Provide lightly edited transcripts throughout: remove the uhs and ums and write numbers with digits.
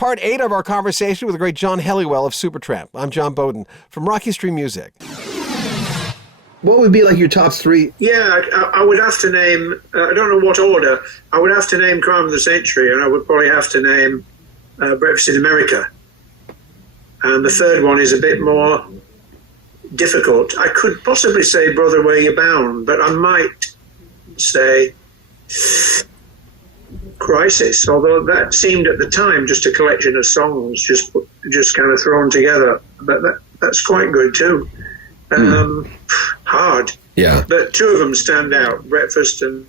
part 8 of our conversation with the great John Helliwell of Supertramp. I'm John Beaudin from Rocky Street Music. What would be like your top 3? Yeah, I would have to name, I don't know what order, I would have to name Crime of the Century, and I would probably have to name Breakfast in America. And the third one is a bit more difficult. I could possibly say Brother Where You Bound, but I might say Crisis, although that seemed at the time just a collection of songs just kind of thrown together. But that's quite good too. Hard. Yeah. But 2 of them stand out, Breakfast and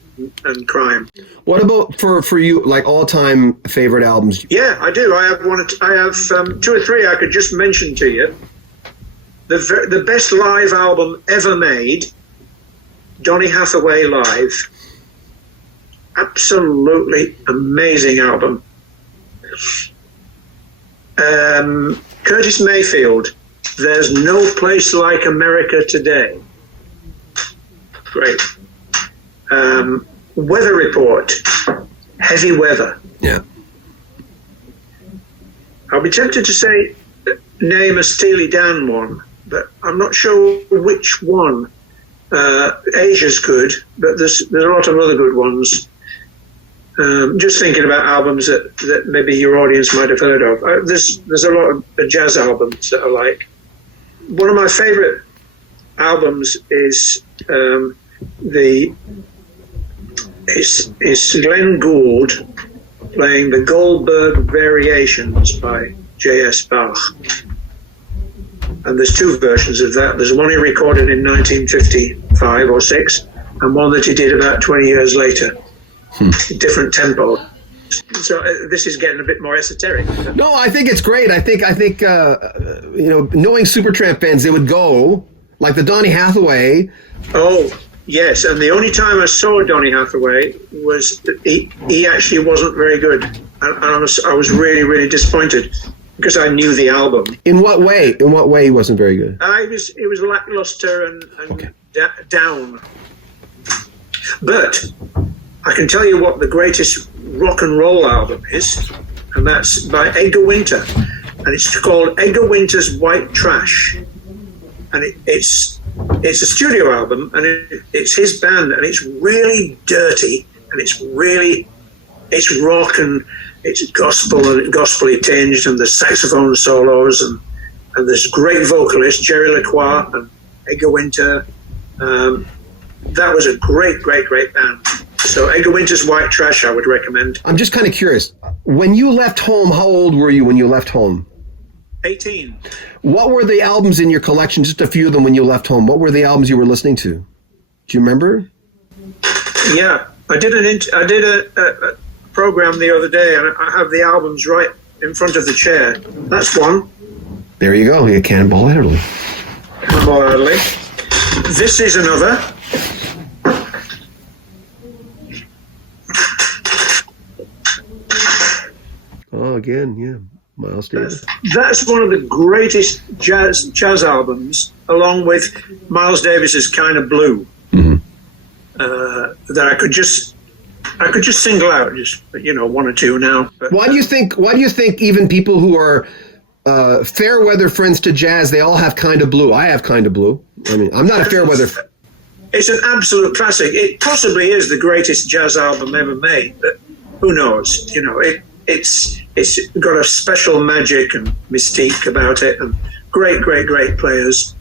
Crime. What about for you, like all-time favorite albums? Yeah, I do. I have 2 or 3 I could just mention to you. The best live album ever made, Donny Hathaway Live. Absolutely amazing album. Curtis Mayfield, There's No Place Like America Today. Great. Weather Report, Heavy Weather. Yeah. I'll be tempted to say name a Steely Dan one, but I'm not sure which one. Asia's good, but there's a lot of other good ones. Just thinking about albums that maybe your audience might have heard of. There's a lot of jazz albums that I like. One of my favorite albums is Glenn Gould playing the Goldberg Variations by J.S. Bach. And there's 2 versions of that. There's one he recorded in 1955 or 6, and one that he did about 20 years later. Different tempo. So this is getting a bit more esoteric. No, I think it's great. I think knowing Supertramp fans, they would go like the Donny Hathaway. Oh, yes. And the only time I saw Donny Hathaway was he actually wasn't very good. And I was really, really disappointed because I knew the album. In what way? In what way he wasn't very good? It was lackluster and okay. Down. But I can tell you what the greatest rock and roll album is, and that's by Edgar Winter, and it's called Edgar Winter's White Trash, and it's a studio album, and it's his band, and it's really dirty, and it's rock, and it's gospel, and it's gospelly tinged, and there's saxophone solos, and there's great vocalists, Jerry Lacroix and Edgar Winter. That was a great band. So Edgar Winter's White Trash I would recommend. I'm just kind of curious. When you left home, how old were you when you left home? 18. What were the albums in your collection, just a few of them when you left home? What were the albums you were listening to? Do you remember? Yeah, I did a program the other day, and I have the albums right in front of the chair. That's one. There you go. You Cannonball Adderley. Cannonball Adderley. This is another. Oh, again, yeah. Miles Davis. That's one of the greatest jazz albums, along with Miles Davis's Kind of Blue, that I could just single out, just 1 or 2 now. But, why do you think even people who are fair weather friends to jazz, they all have Kind of Blue? I have Kind of Blue. I mean, I'm not a fair weather. It's an absolute classic. It possibly is the greatest jazz album ever made, but who knows? It's got a special magic and mystique about it, and great players.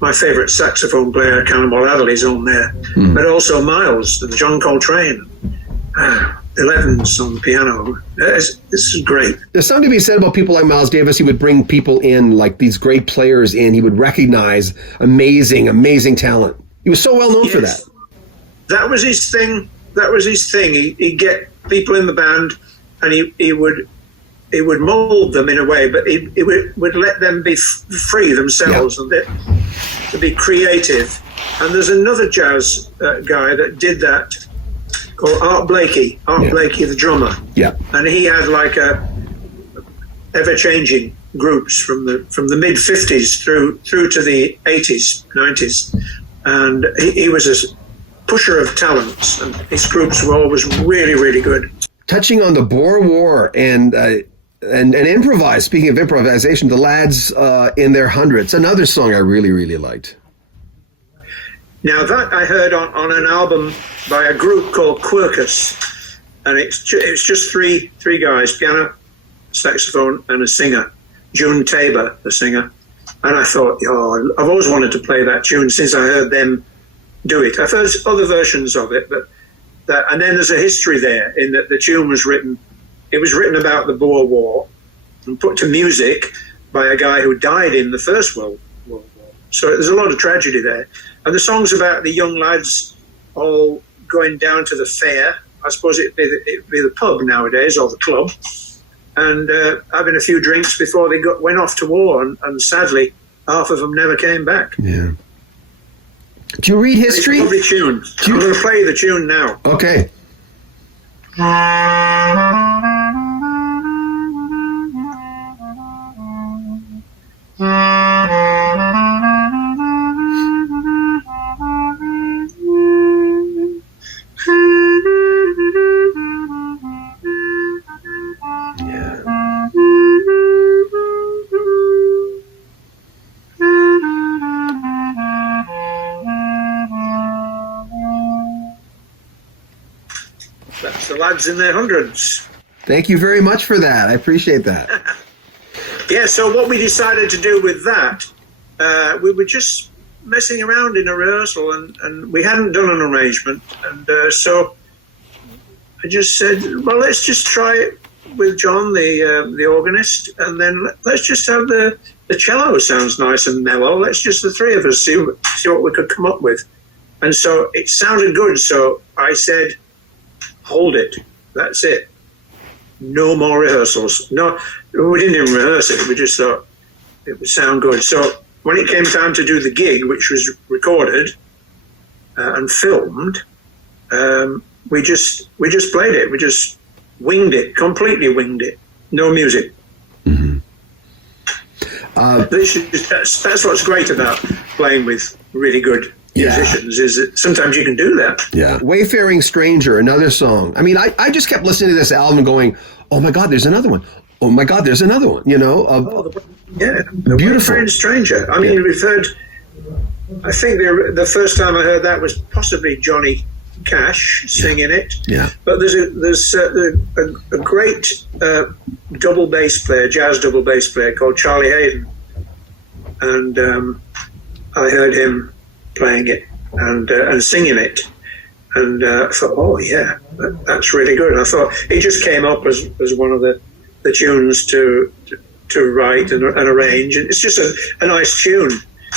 My favourite saxophone player, Cannonball Adderley's on there, but also Miles and John Coltrane, Eleven's on the piano. This is great. There's something to be said about people like Miles Davis. He would bring people in, like these great players in. He would recognize amazing talent. He was so well known for that. That was his thing. He'd get people in the band, and he would mold them in a way, but he would let them be free themselves and to be creative. And there's another jazz guy that did that called Art Blakey. Blakey, the drummer. Yeah. And he had like a ever-changing groups from the mid 50s through to the 80s, 90s, and he was a pusher of talents, and his groups were always really good. Touching on the Boer War and and improvise. Speaking of improvisation, the Lads in their hundreds, another song I really, really liked. Now that I heard on an album by a group called Quirkus, and it's just three guys, piano, saxophone, and a singer, June Tabor, the singer. And I thought, I've always wanted to play that tune since I heard them do it. I've heard other versions of it, and then there's a history there in that the tune was written. It was written about the Boer War and put to music by a guy who died in the First World War. So there's a lot of tragedy there. And the song's about the young lads all going down to the fair. I suppose it'd be the pub nowadays, or the club, and having a few drinks before they went off to war. And sadly, half of them never came back. Yeah. Do you read history? It's a lovely tune. I'm going to play the tune now. Okay. That's the Lads in their hundreds. Thank you very much for that. I appreciate that. Yeah, so what we decided to do with that, we were just messing around in a rehearsal, and we hadn't done an arrangement. And so I just said, well, let's just try it with John, the organist, and then let's just have the cello sounds nice and mellow. Let's just, the three of us, see what we could come up with. And so it sounded good, so I said, hold it. That's it. No more rehearsals. No, we didn't even rehearse it. We just thought it would sound good. So when it came time to do the gig, which was recorded and filmed, we just played it. We just winged it, completely winged it. No music. Mm-hmm. That's what's great about playing with really good musicians, is that sometimes you can do that. Yeah. Wayfaring Stranger, another song. I mean, I just kept listening to this album going, oh my God, there's another one. Oh my God, there's another one, you know? The beautiful. Wayfaring Stranger. I mean, we've heard, I think the first time I heard that was possibly Johnny Cash singing it. Yeah. But there's a great double bass player, jazz double bass player called Charlie Hayden. And I heard him playing it and singing it, and I thought, oh yeah, that's really good. And I thought it just came up as one of the tunes to write and arrange, and it's just a nice tune.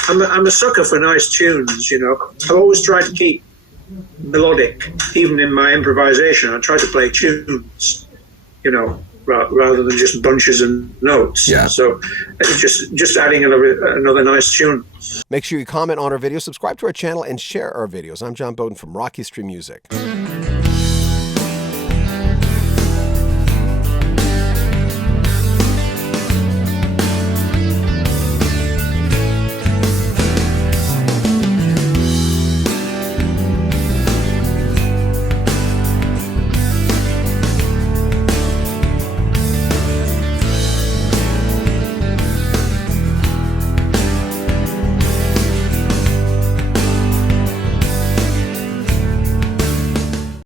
I'm a sucker for nice tunes, you know. I always try to keep melodic, even in my improvisation. I try to play tunes, you know, rather than just bunches and notes. Yeah. So it's just adding another nice tune. Make sure you comment on our video, subscribe to our channel, and share our videos. I'm John Beaudin from Rock History Music.